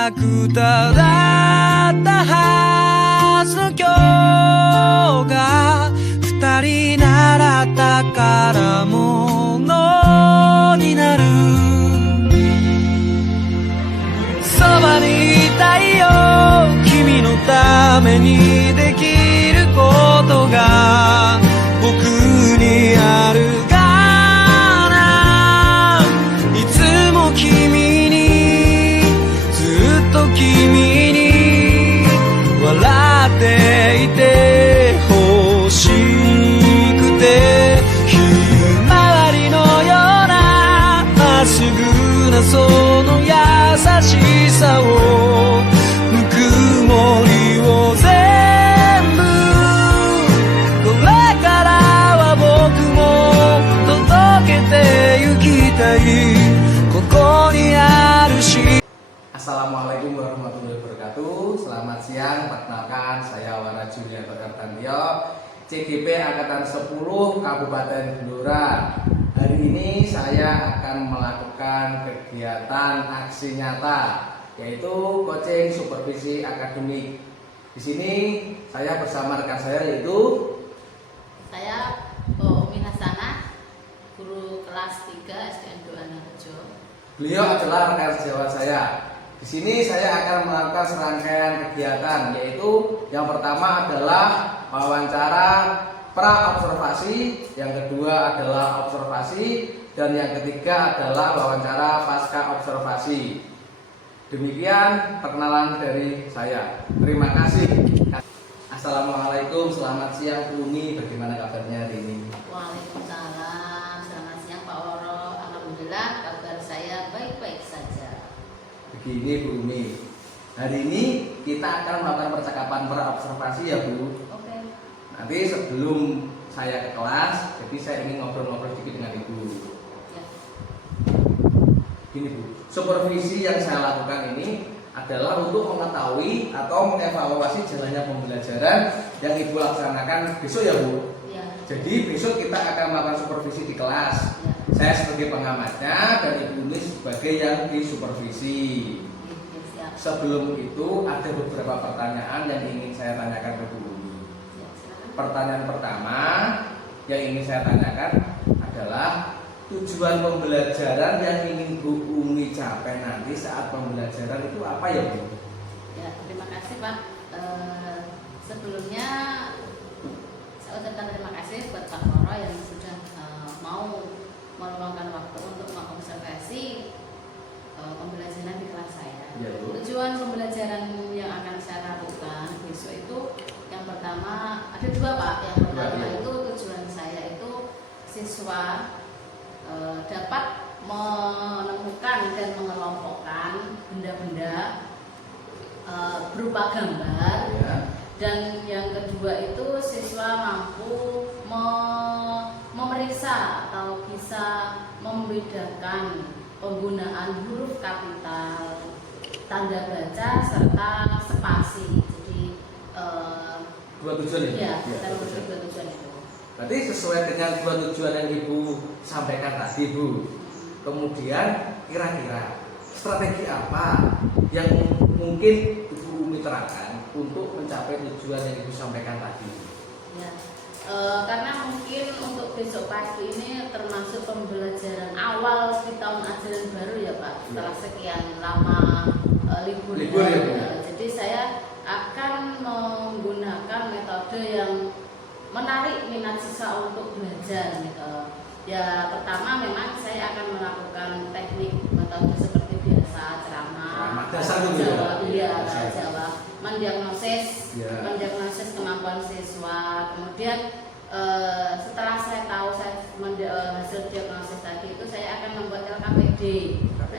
なくただったはずの今日が二人習ったからものになる。そばにいたいよ君のためにできることが僕にあるかな。いつも君にずっと君に笑っていて欲しくて、ひまわりのようなまっすぐなその優しさをぬくもりを全部これからは僕も届けてゆきたいここにあるし。Assalamualaikum warahmatullahi wabarakatuh. Selamat siang, perkenalkan saya Wara Julianto Ertantio, CGP Angkatan 10 Kabupaten Blora. Hari ini saya akan melakukan kegiatan aksi nyata, yaitu coaching supervisi akademik. Di sini saya bersama rekan saya yaitu saya Umi Hasanah, guru kelas 3 SDN Doana Rejo. Beliau adalah rekan sejawat saya. Di sini saya akan melakukan serangkaian kegiatan, yaitu yang pertama adalah wawancara pra observasi, yang kedua adalah observasi, dan yang ketiga adalah wawancara pasca observasi. Demikian perkenalan dari saya. Terima kasih. Assalamualaikum, selamat siang Bu Umi, bagaimana kabarnya hari ini? Waalaikumsalam, selamat siang Pak Woro. Alhamdulillah kabar saya baik-baik saja. Begini Bu Umi, hari ini kita akan melakukan percakapan pra observasi ya Bu. Oke. Nanti sebelum saya ke kelas, jadi saya ingin ngobrol-ngobrol sedikit dengan Ibu. Ya. Gini Bu, supervisi yang saya lakukan ini adalah untuk mengetahui atau mengevaluasi jalannya pembelajaran yang Ibu laksanakan besok ya Bu. Ya. Jadi besok kita akan melakukan supervisi di kelas. Ya. Saya sebagai pengamatnya dan Ibu ini sebagai yang disupervisi. Ya, siap. Sebelum itu ada beberapa pertanyaan yang ingin saya tanyakan ke Bu Umi. Ya, silakan. Pertanyaan pertama yang ingin saya tanyakan adalah tujuan pembelajaran yang ingin Bu Umi capai nanti saat pembelajaran itu apa ya Bu? Ya, terima kasih Pak. Sebelumnya saya ucapkan terima kasih buat Pak Woro yang sudah mau meluangkan waktu untuk mengobservasi pembelajaran di kelas saya. Ya, Bu. Tujuan pembelajaran yang akan saya lakukan besok itu yang pertama ada dua Pak. Yang pertama Ya. itu tujuan saya itu siswa dapat menemukan dan mengelompokkan benda-benda berupa gambar. Ya. Dan yang kedua itu siswa mampu memeriksa atau bisa membedakan penggunaan huruf kapital, tanda baca serta spasi. Jadi Dua tujuan ya? iya, kita memiliki dua tujuan itu. Berarti sesuai dengan dua tujuan yang Ibu sampaikan tadi Bu. Kemudian kira-kira strategi apa yang mungkin Ibu Umi terapkan untuk mencapai tujuan yang Ibu sampaikan tadi? Ya. Karena mungkin untuk besok pagi ini termasuk pembelajaran awal di tahun ajaran baru ya Pak. Setelah sekian lama libur ya Bu. Jadi saya akan menggunakan metode yang menarik minat siswa untuk belajar gitu. Ya pertama memang saya akan melakukan teknik metode seperti biasa ceramah dasar dulu Jawa, ya? bahasa Jawa, mendiagnosis Ya. mendiagnosis kemampuan siswa. Kemudian setelah saya tahu hasil diagnosis tadi itu saya akan membuat LKPD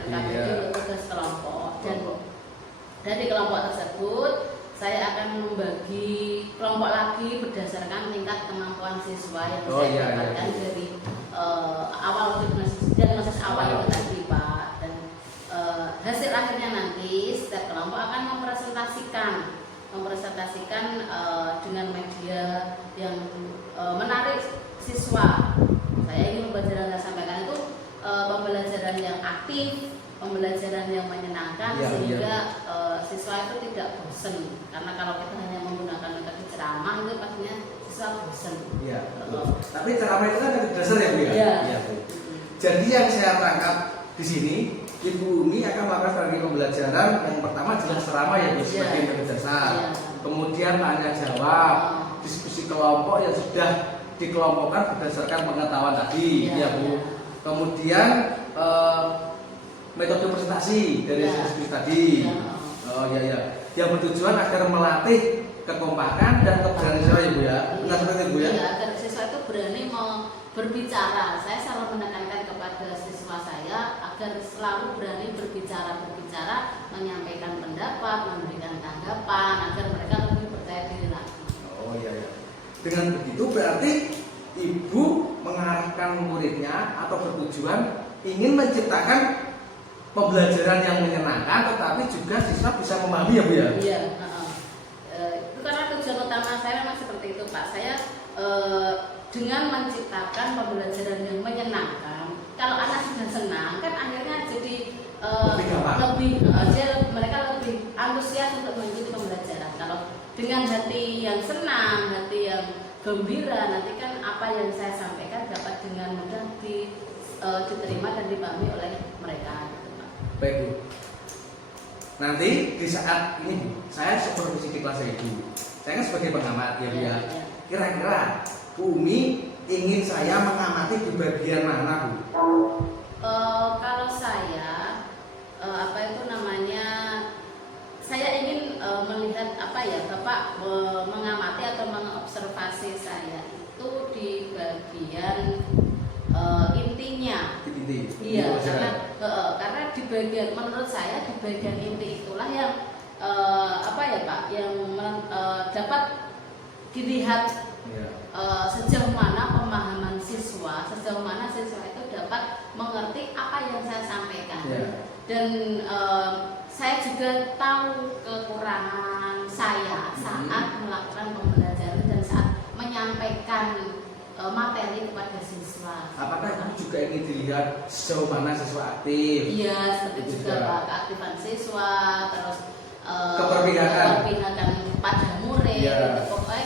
ya. untuk tugas kelompok. Dan dari kelompok tersebut saya akan membagi kelompok lagi berdasarkan tingkat kemampuan siswa yang saya dapatkan dari awal diagnosis awal itu tadi Pak. Dan hasil akhirnya nanti setiap kelompok akan mempresentasikan dengan media yang menarik siswa. Saya ingin pembelajaran yang saya sampaikan itu pembelajaran yang aktif, pembelajaran yang menyenangkan, sehingga siswa itu tidak bosan, karena kalau kita hanya menggunakan metode ceramah itu pastinya siswa bosan. Iya. Tapi ceramah itu kan metode dasar ya Bu ya. Iya. Bu. Jadi yang saya tangkap di sini, Ibu Umi akan melakukan strategi pembelajaran yang pertama jelas ceramah ya Bu sebagai metode dasar. Kemudian tanya jawab, diskusi kelompok yang sudah dikelompokkan berdasarkan pengetahuan tadi, ya Bu. Kemudian metode presentasi dari diskusi tadi. Oh iya. Yang bertujuan agar melatih kekompakan dan keberanian siswa ya Bu ya. Benar seperti itu Bu ya. Iya, agar siswa itu berani berbicara. Saya selalu menekankan kepada siswa saya agar selalu berani berbicara, menyampaikan pendapat, memberikan tanggapan agar mereka lebih percaya diri lagi. Oh iya. Dengan begitu berarti Ibu mengarahkan muridnya atau bertujuan ingin menciptakan pembelajaran yang menyenangkan, tetapi juga siswa bisa memahami ya Bu ya? Iya. Itu karena tujuan utama saya memang seperti itu Pak. Saya dengan menciptakan pembelajaran yang menyenangkan, kalau anak sudah senang kan akhirnya jadi mereka lebih antusias untuk mengikuti pembelajaran. Kalau dengan hati yang senang, hati yang gembira, nanti kan apa yang saya sampaikan dapat dengan mudah diterima dan dipahami oleh mereka. Baik Bu. Nanti di saat ini Bu, saya supervisi di kelas Ibu. Saya kan sebagai pengamat ya Bu ya. Kira-kira Bu Umi ingin saya mengamati di bagian mana Bu? Kalau saya saya ingin melihat Bapak mengamati atau mengobservasi saya itu di bagian intinya. Iya, karena di bagian menurut saya di bagian inti itulah yang yang dapat dilihat sejauh mana pemahaman siswa, sejauh mana siswa itu dapat mengerti apa yang saya sampaikan. Dan saya juga tahu kekurangan saya saat melakukan pembelajaran dan saat menyampaikan materi kepada siswa. Apakah Ibu juga ingin dilihat sejauh mana siswa aktif? Iya, seperti itu juga Pak, keaktifan siswa, terus keberpihakan pada murid. Gitu. Pokoknya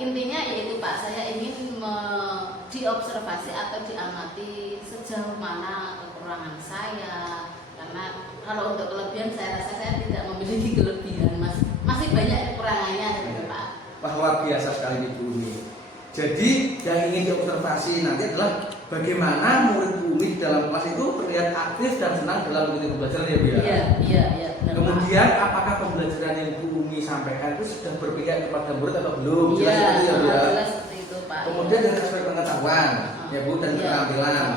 intinya yaitu Pak, saya ingin diobservasi atau diamati sejauh mana kekurangan saya. Karena kalau untuk kelebihan saya rasa saya tidak memiliki kelebihan, masih banyak kekurangannya gitu Pak. Wah, luar biasa sekali Ibu Umi. Jadi yang ingin diobservasi nanti adalah bagaimana murid Bu Umi dalam kelas itu terlihat aktif dan senang dalam mengikuti pembelajaran ya Bu ya. Iya. Kemudian apakah pembelajaran yang Bu Umi sampaikan itu sudah berpihak kepada murid atau belum? Iya, jelas seperti itu Pak. Kemudian dari aspek pengetahuan ya Bu dan keterampilan.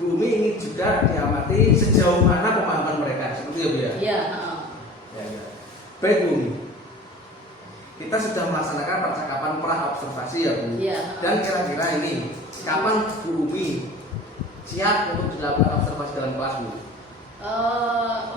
Bu Umi ingin juga diamati sejauh mana pemahaman mereka, seperti itu ya Bu ya. Iya. Baik Bu Umi. Kita sudah melaksanakan percakapan pra observasi ya Bu. Dan kira-kira ini kapan Bu Umi siap untuk dilakukan observasi dalam kelas Bu?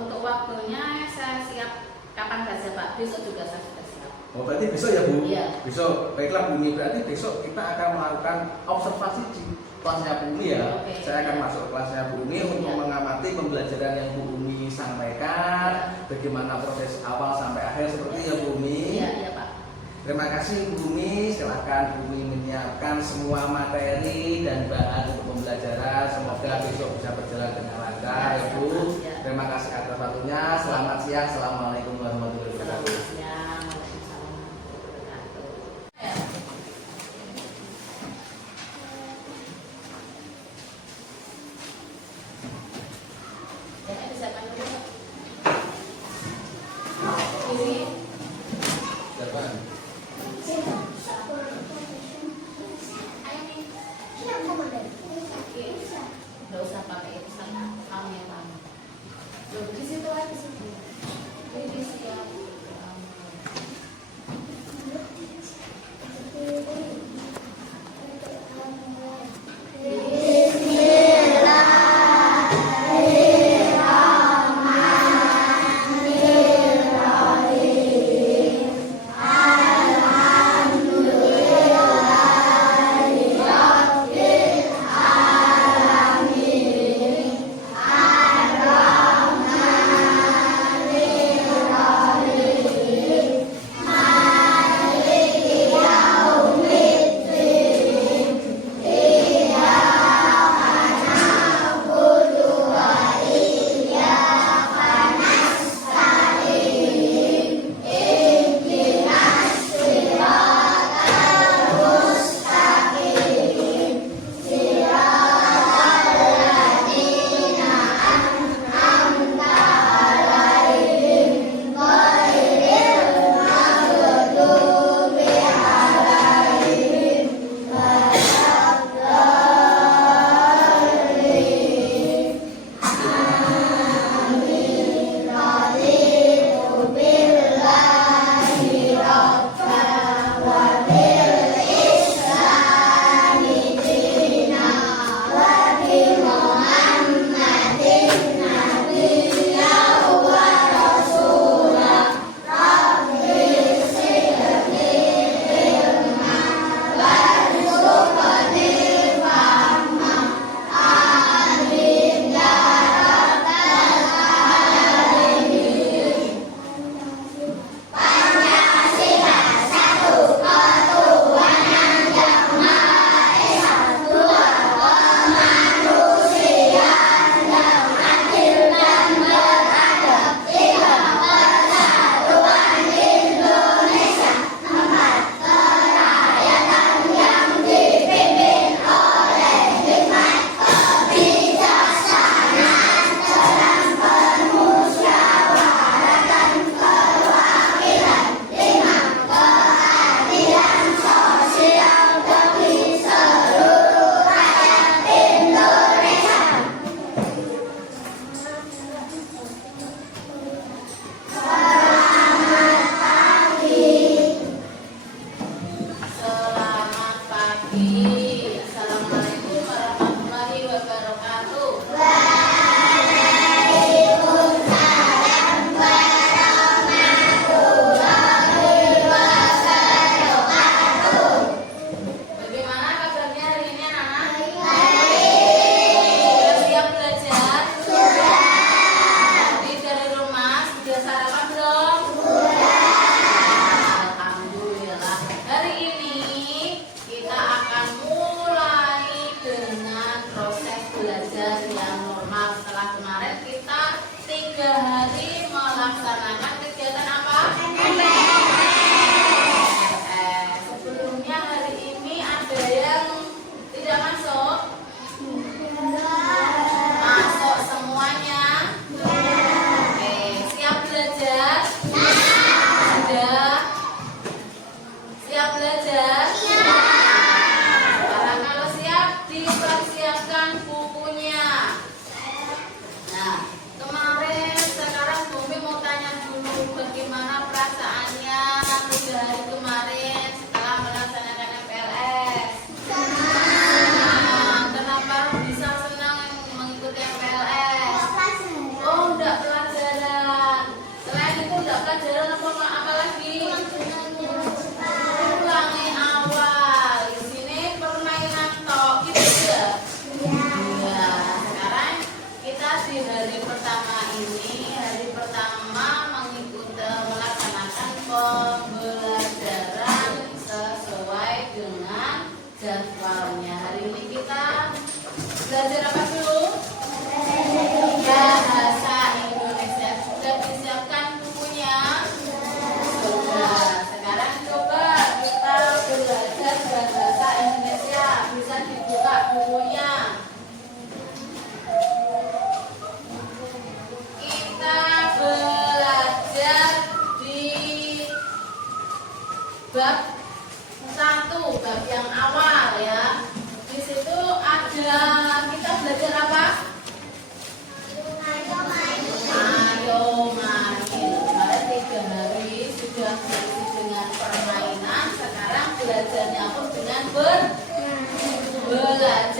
Untuk waktunya saya siap kapan saja Pak. Besok juga saya sudah siap. Oh berarti besok ya Bu? Iya. Besok. Baiklah Bu Umi, berarti besok kita akan melakukan observasi di kelasnya Bu Umi ya. Saya akan masuk ke kelasnya Bu Umi untuk mengamati pembelajaran yang Bu Umi sampaikan, bagaimana proses awal sampai akhir seperti ya Bu Umi. Iya Pak. Terima kasih Bu Umi, silahkan Bu Umi menyiapkan semua materi dan bahan untuk pembelajaran. Semoga besok bisa berjalan dengan lancar ya Bu. Terima kasih atas waktunya. Selamat siang. Assalamualaikum warahmatullahi wabarakatuh. Nggak usah pakai itu sama yang lama. Di situ aja sih. Ini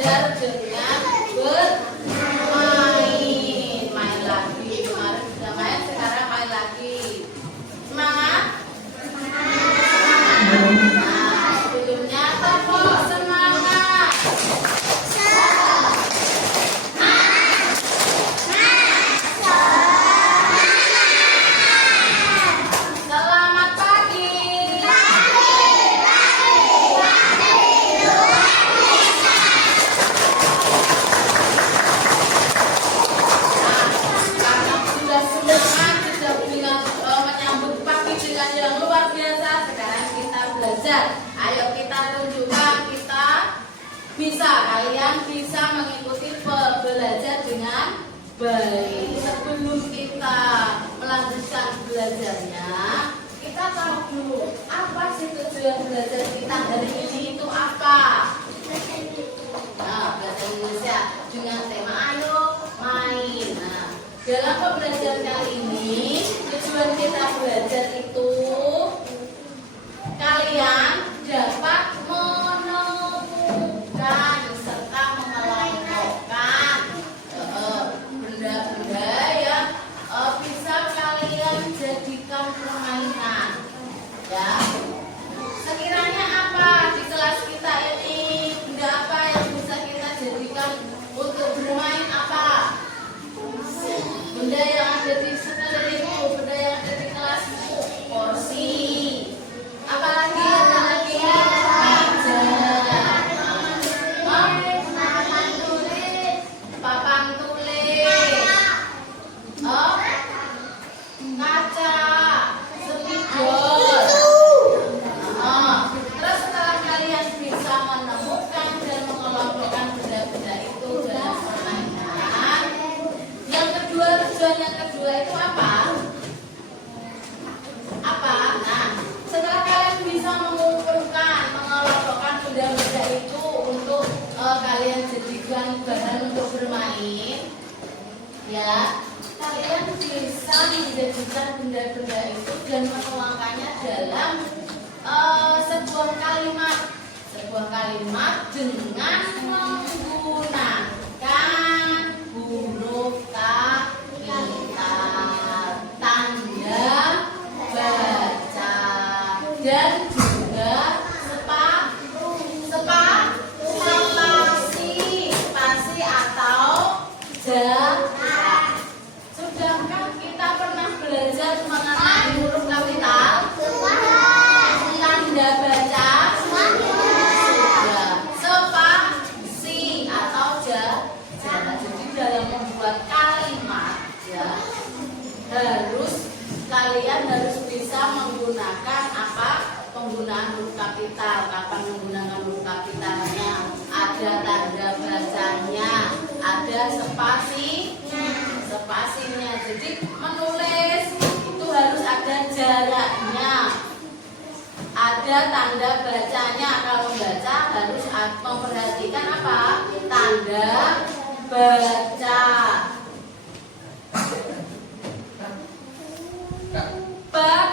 belajar dengan bermain. Main lagi, kemarin sudah main, sekarang main lagi. Semangat? Nah, sebelumnya tepuk semangat. Selamat pagi. Karena sudah semangat, sudah menyambut pagi dengan yang luar biasa. Sekarang kita belajar. Ayo kita tunjukkan kita bisa, kalian bisa mengikuti belajar dengan baik. Sebelum kita melanjutkan belajarnya, kita tahu dulu apa sih tujuan belajar kita hari ini itu apa? Nah, bahasa Indonesia dengan tema ayo main. Nah, dalam pembelajaran kali ini tujuan kita belajar itu kalian dapat menemukan serta mengelompokkan benda-benda yang bisa kalian jadikan permainan. Ya, sekiranya apa di kelas kita ini, benda apa yang bisa kita jadikan untuk bermain apa? Benda yang ada di sekelilingmu, benda yang ada di kelasmu, kursi. Apalagi ada lagi meja, papan tulis, kaca, spidol. Terus setelah kalian bisa menemukan dan mengelompokkan benda-benda itu dalam permainan, yang kedua, tujuan yang kedua itu apa? Apa? Nah, setelah kalian bisa mengumpulkan, mengelompokkan benda-benda itu untuk kalian jadikan bahan untuk bermain, ya, kalian bisa menjadikan benda-benda itu dan menuangkannya dalam sebuah kalimat dengan menggunakan huruf kapital, tanda baca, dan juga spasi atau jarak. Sudahkah kita pernah belajar mengenai huruf kapital? Tanda baca? Sudah. Spasi atau jarak. Jadi dalam membuat kalimat, ya, kalian harus bisa menggunakan apa? Penggunaan huruf kapital. Kapan menggunakan huruf kapitalnya? Ada tanda bacanya, ada spasinya. Jadi menulis itu harus ada jaraknya, ada tanda bacanya. Kalau membaca harus memperhatikan apa? Tanda baca.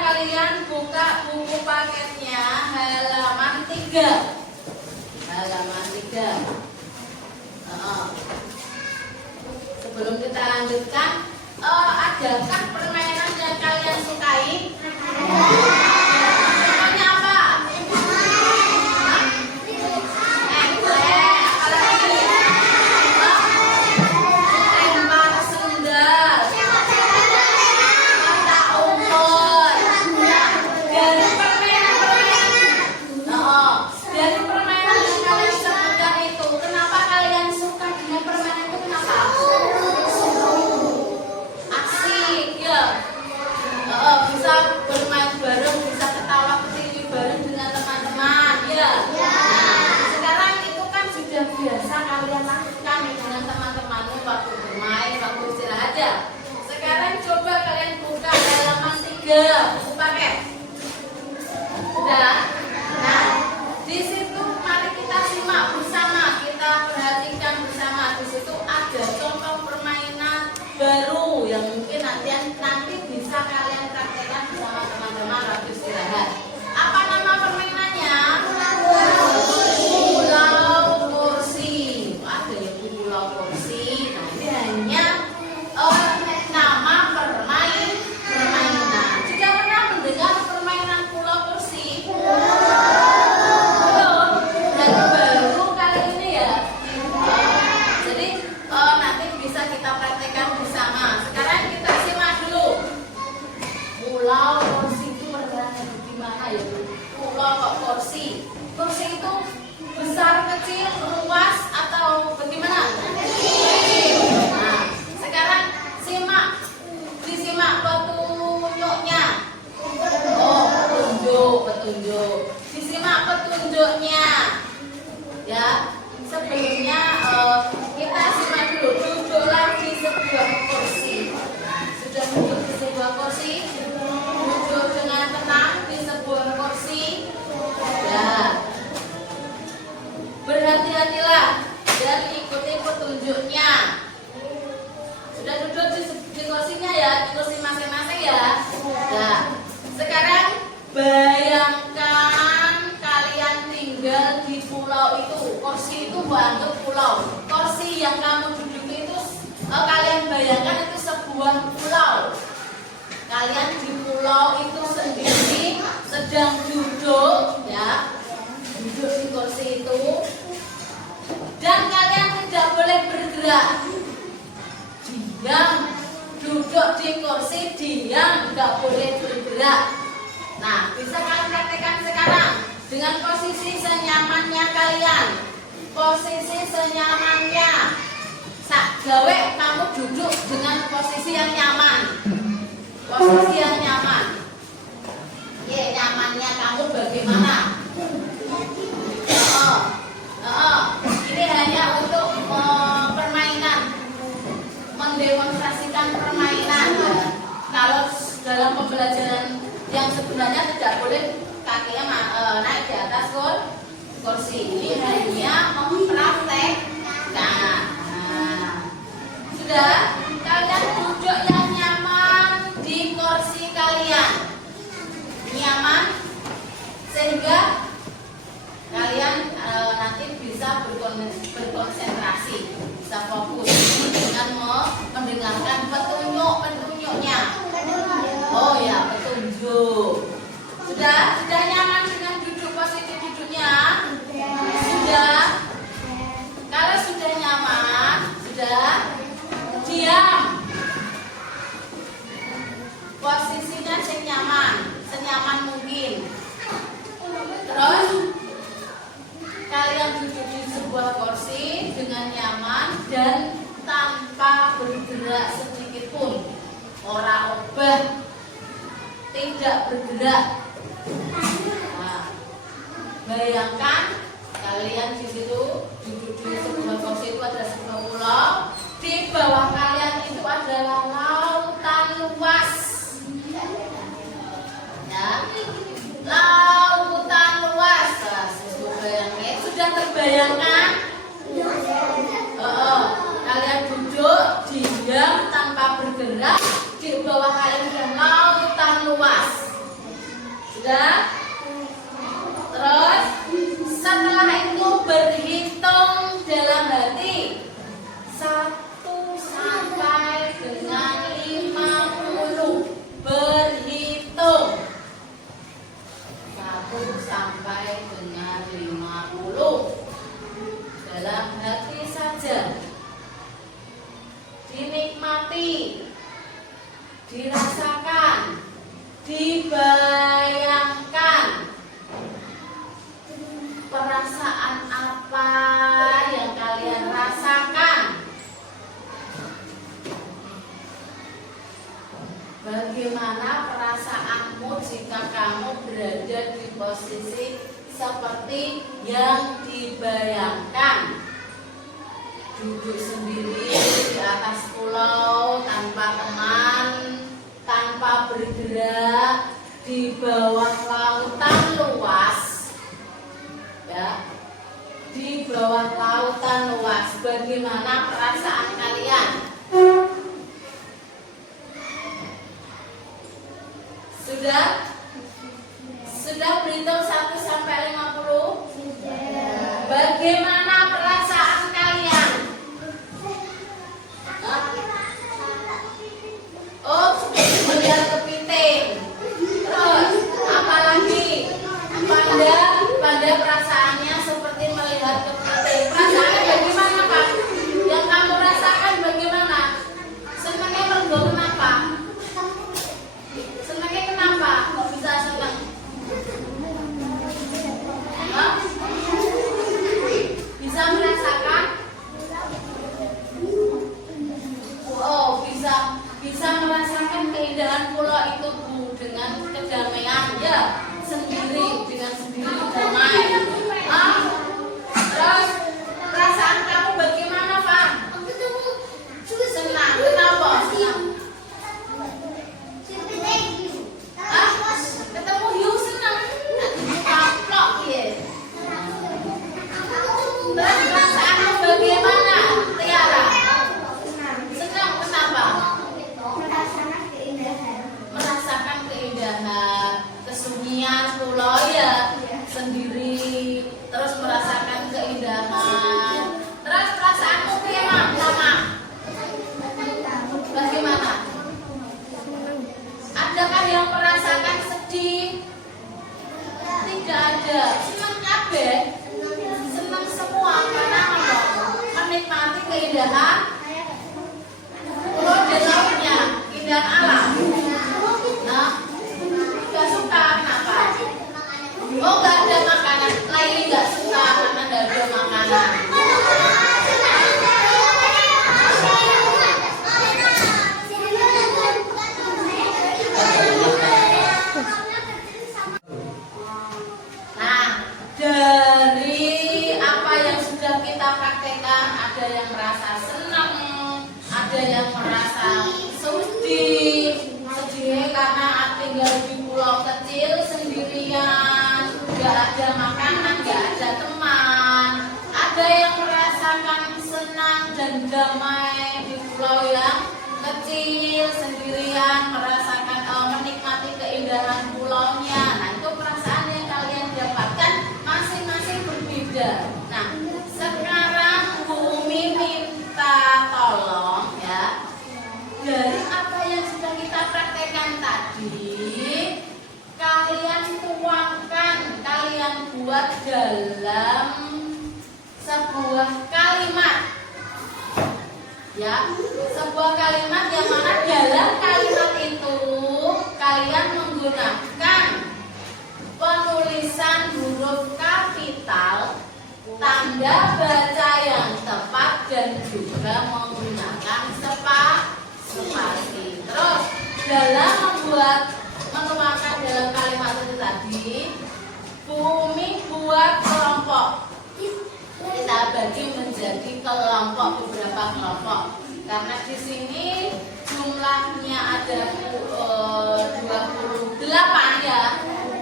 Kalian buka buku paketnya halaman 3. Halaman 3. Sebelum kita lanjutkan, adakah permainan yang kalian sukai? Namanya apa? Lempar sendal, kotak umpet. Dari permainan yang kalian sebutkan itu, kenapa kalian suka dengan permainan itu? Kenapa? Asik, ya. Bisa bermain bareng, bisa ketawa ketiwi bareng dengan teman-teman, ya. Nah, sekarang itu kan sudah biasa kalian lakukan dengan teman-temanmu waktu bermain, waktu istirahat, ya. Sekarang coba kalian buka halaman 3 buku paket. Sudah? Nah, di situ mari kita simak bersama, kita perhatikan bersama. Di situ ada contoh permainan baru yang mungkin nanti bisa kalian praktekkan bersama teman-teman waktu istirahat. Apa nama permainannya? Pulau kursi. pulau, kursi itu perbedaan gimana ya? Pulau kok kursi? Kursi itu besar, kecil, luas atau bagaimana? Nah, sekarang disimak petunjuknya. Oh, petunjuk. Disimak petunjuknya. Ya, sebelumnya kita simak dulu. Duduklah di sebuah kursi. Sudah duduk di sebuah kursi? Duduk dengan tenang di sebuah kursi. Ya. Berhati-hatilah dan ikuti petunjuknya. Sudah duduk di kursinya ya, di kursi masing-masing ya. Nah, sekarang bayangkan kalian tinggal di pulau itu. Kursi itu bentuk pulau. Kursi yang kamu duduk itu kalian bayangkan itu sebuah pulau. Kalian di pulau itu sendiri sedang duduk ya. Duduk di kursi itu dan kalian tidak boleh bergerak. Diam, duduk di kursi, diam, nggak boleh bergerak. Nah, bisa kalian praktekkan sekarang dengan posisi senyamannya kalian. Posisi senyamannya. Sak gawe kamu duduk dengan posisi yang nyaman. Posisi yang nyaman. Ya, nyamannya kamu bagaimana? Ini hanya untuk permainan, mendemonstrasikan permainan. Kalau dalam pembelajaran yang sebenarnya tidak boleh kakinya naik di atas kursi. Ini hanya mempraktekkan. Sudah, kalian duduk yang nyaman di kursi kalian. Nyaman sehingga kalian nanti bisa berkonsentrasi, bisa fokus dengan mendengarkan petunjuknya. Oh ya, petunjuk. Sudah nyaman dengan duduk posisi duduknya? Sudah. Kalau sudah nyaman, sudah diam. Posisinya senyaman mungkin. Terus kalian duduk di sebuah kursi dengan nyaman dan tanpa bergerak sedikit pun. Ora obah, tidak bergerak. Nah, bayangkan kalian di situ duduk di sebuah kursi, itu ada sebuah pulau. Di bawah kalian itu adalah lautan luas. Ya, lautan luas. Sudah terbayangkan? Kalian duduk diam tanpa bergerak. Di bawah kalian ada lautan luas. Sudah? Terus setelah itu berhitung dalam hati 1 sampai dengan 50. Berhitung 1 sampai dengan 50 dalam hati saja. Dinikmati, dirasakan, dibayangkan perasaan apa yang kalian rasakan. Bagaimana perasaanmu jika kamu berada di posisi seperti yang dibayangkan? Duduk sendiri di atas pulau tanpa teman, tanpa bergerak di bawah lautan luas. Ya, di bawah lautan luas. Bagaimana perasaan kalian? Sudah berhitung 1 sampai 50? Bagaimana perasaan kalian? Oh, melihat kepiting. Terus apalagi? Pada perasaannya seperti melihat kepiting. Perasaannya bagaimana, Pak? Yang kamu rasakan bagaimana? Senangnya mergo kenapa? Senangnya kenapa? tidak ada. Senang kabeh, senang semua karena apa? Menikmati keindahan pulau dan lautnya, keindahan alam. Nah, nggak suka kenapa? Oh, nggak ada makanan. Laili nggak suka karena nggak ada makanan. Dari apa yang sudah kita praktekkan, ada yang merasa senang, ada yang merasa sedih karena tinggal di pulau kecil sendirian, nggak ada makanan, nggak ada teman. Ada yang merasakan senang dan damai di pulau yang kecil sendirian, merasakan menikmati keindahan pulaunya. Nah, itu perasaan yang kalian dapatkan masing-masing berbeda. Nah, sekarang Bumi minta tolong ya, dari apa yang sudah kita praktekkan tadi, kalian tuangkan, kalian buat dalam sebuah kalimat ya, sebuah kalimat yang mana dalam kalimat itu kalian menggunakan penulisan huruf kapital, tanda baca yang tepat, dan juga menggunakan spasi. Terus dalam menuangkan dalam kalimat itu tadi, Bumi buat kelompok. Kita bagi menjadi kelompok, beberapa kelompok. Karena di sini jumlahnya ada 28 ya.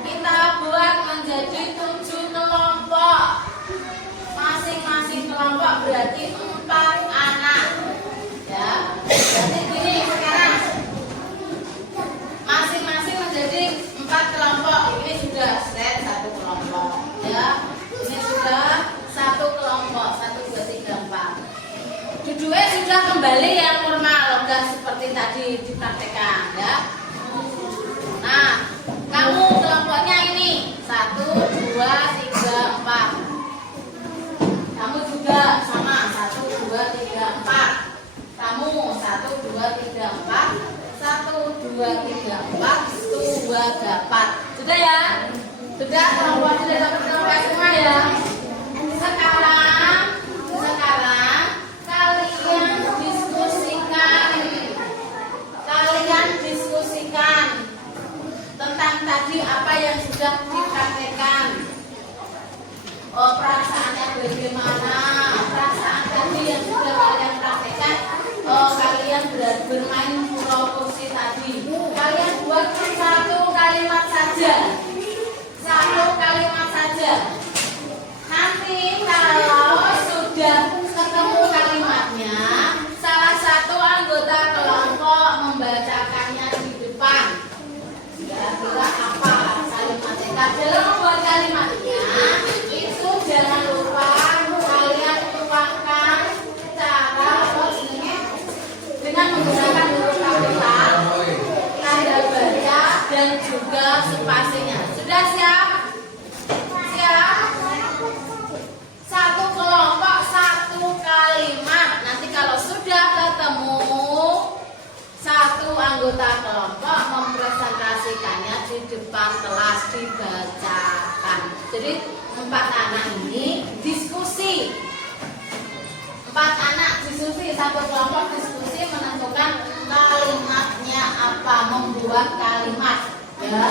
Kita buat menjadi 7 kelompok. Masing-masing kelompok berarti 4 anak. Ya. Jadi gini sekarang. Masing-masing menjadi 4 kelompok. Ini sudah set 1 kelompok. Ya. Ini sudah 1 kelompok, 1, 2, 3, 4. Duduknya sudah kembali yang normal, enggak seperti tadi dipraktekkan ya. Nah, kamu kelompoknya ini 1, 2, 3, 4. Kamu juga sama 1, 2, 3, 4. Kamu 1, 2, 3, 4. 1, 2, 3, 4. Sudah dapat. Sudah ya? Sudah kelompok sudah dapat kelompok semua ya. Sekarang kalian diskusikan tentang tadi apa yang sudah dipraktekkan. Perasaannya bagaimana? Perasaan tadi yang sudah kalian praktekkan. Kalian bermain pulau kursi tadi. Kalian buat 1 kalimat saja. 1 kalimat saja. Nanti kalau sudah ketemu kalimatnya, salah satu anggota kelompok membacakannya di depan. Kira-kira apa kalimatnya? Dalam membuat kalimatnya itu jangan lupa kalian tuangkan cara dengan menggunakan huruf kapital, tanda baca, dan juga spasinya. Sudah siap? 1 kelompok 1 kalimat. Nanti kalau sudah ketemu, 1 anggota kelompok mempresentasikannya di depan kelas dibacakan. Jadi 4 anak ini diskusi. 4 anak diskusi, 1 kelompok diskusi menentukan kalimatnya apa, membuat kalimat. Ya.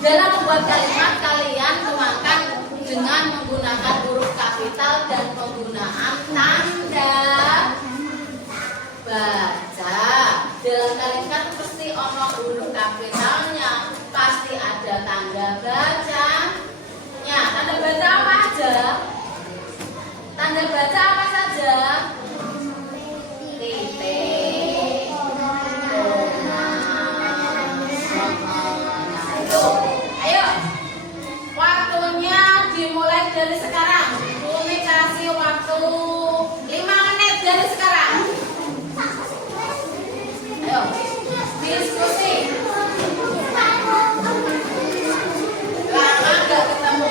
Dalam membuat kalimat kalian tuangkan dengan menggunakan huruf kapital dan penggunaan tanda baca. Dalam kalimat pasti ono huruf kapitalnya, pasti ada tanda bacanya. Tanda baca apa aja? Tanda baca apa saja? Titik, koma, ayo. Waktunya dimulai dari sekarang. Bumi kasih waktu 5 menit dari sekarang. Ayo, diskusi. Lama gak ketemu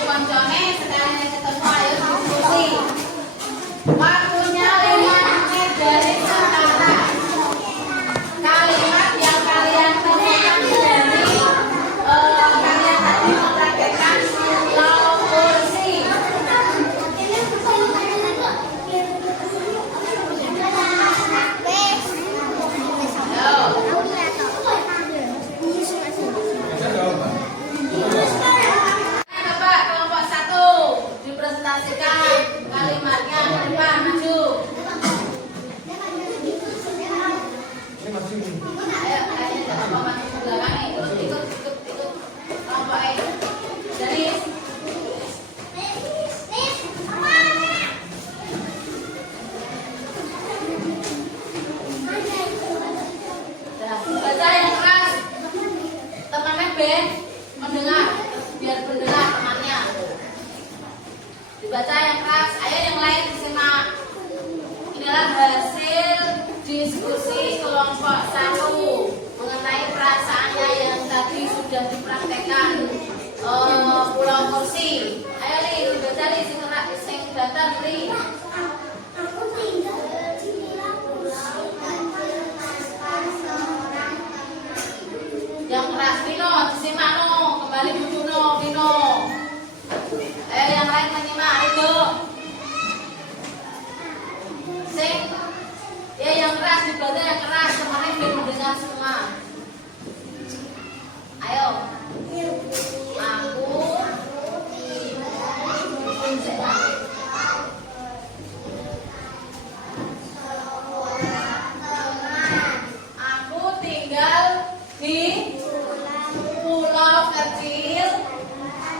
Ben mendengar, biar pendengar temannya. Dibaca yang keras. Ayo yang lain disimak. Inilah hasil diskusi kelompok 1 mengenai perasaannya yang tadi sudah dipraktekkan. Pulau kursi. Ayo Li, dibaca Li, sing datar Li. Aku tinggal di pulau tanpa seorang. Yang keras Vino, disimak no, kembali dulu no, Vino. Ayo yang lain menyimak, ayo. Sing, ya yang keras dibaca yang keras, kemarin biar mendengar semua. Ayo. Aku tinggal di pulau kecil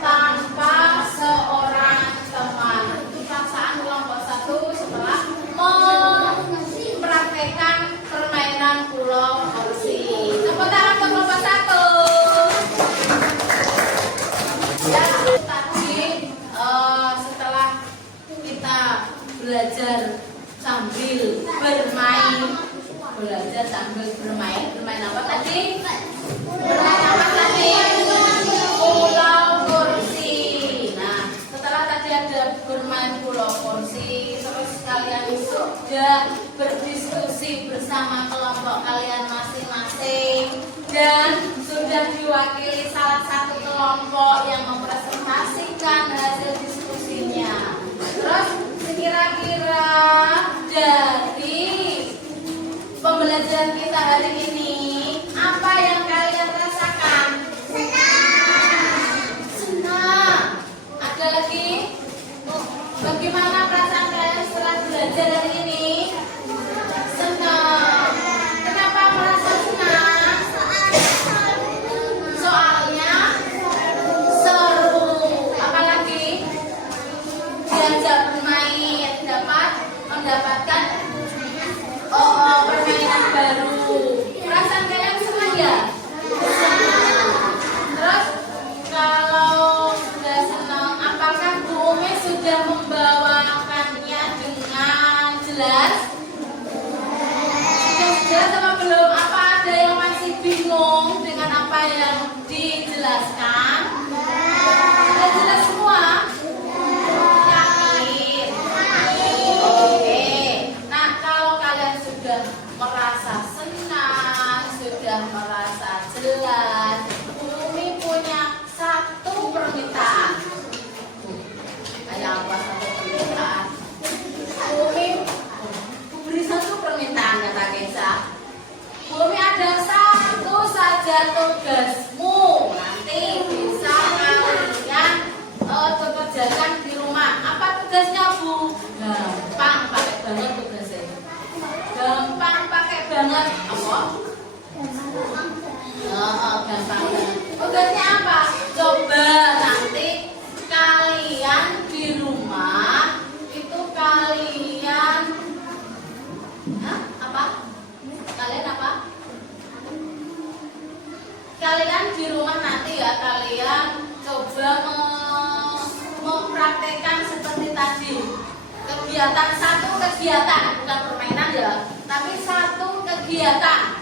tanpa seorang teman. Itu perasaan kelompok 1 setelah mempraktekkan permainan pulau kursi. Tepuk tangan untuk kelompok 1. Ya, tadi setelah kita belajar sambil bermain, bermain apa tadi? Bermain apa tadi? Pulau kursi. Nah, setelah tadi ada bermain pulau kursi, terus kalian sudah berdiskusi bersama kelompok kalian masing-masing dan sudah diwakili salah satu kelompok yang mempresentasikan hasil diskusinya. Terus kira-kira dari pembelajaran kita hari ini, apa yang kalian rasakan? Senang. Ada lagi? Bagaimana perasaan kalian setelah belajar hari ini? Senang. Kenapa merasa senang? Soalnya seru. Apalagi diajak bermain, dapat mendapatkan permainan baru. Perasaan kalian senang ya? Senang. Terus kalau sudah senang, apakah Bu Umi sudah membawakannya dengan jelas? Sudah jelas apa belum? Apa ada yang masih bingung dengan apa yang dijelaskan? Sudah jelas semua? Yakin? Oke. Nah, kalau kalian sudah merasa senang, sudah merasa jelas, Umi punya satu permintaan. Kayak apa satu permintaan? Umi beri satu permintaan, kata Kesa. Umi ada satu saja tugasmu, nanti bisa kalian kerjakan di rumah. Apa tugasnya Bu? Gampang, pakai banget tugasnya. Gampang pakai banget. Apa? Gampang banget. Tugasnya apa? Coba nanti kalian di rumah itu kalian apa? Kalian apa? Kalian di rumah nanti ya kalian coba mempraktekkan seperti tadi. Satu kegiatan, bukan permainan ya, tapi satu kegiatan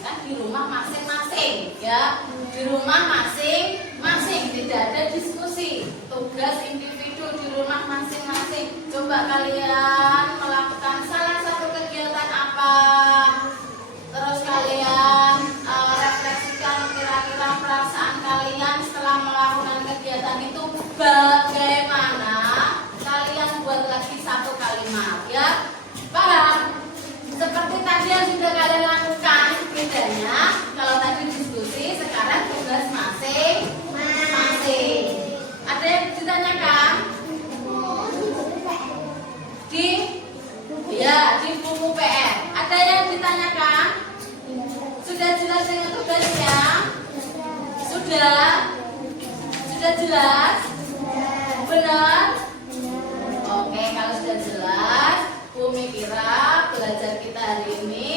kan di rumah masing-masing ya, di rumah masing-masing, tidak ada diskusi, tugas individu di rumah masing-masing. Coba kalian melakukan salah satu kegiatan apa, terus kalian refleksikan kira-kira perasaan kalian setelah melakukan kegiatan itu bagaimana. Kalian buat lagi satu kalimat ya, paham? Seperti tadi yang sudah kalian lakukan, bedanya kalau tadi diskusi, sekarang tugas masing-masing. Ada yang ditanyakan? Di buku PR. Ada yang ditanyakan? Sudah jelas dengan tugasnya? Sudah jelas? Benar? Oke, kalau sudah jelas, Umi kira belajar kita hari ini